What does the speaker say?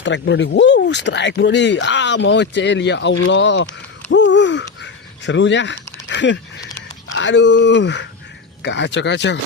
Strike Brody. Strike Brody. Ah, mocel ya Allah. Serunya. Aduh. Kacau.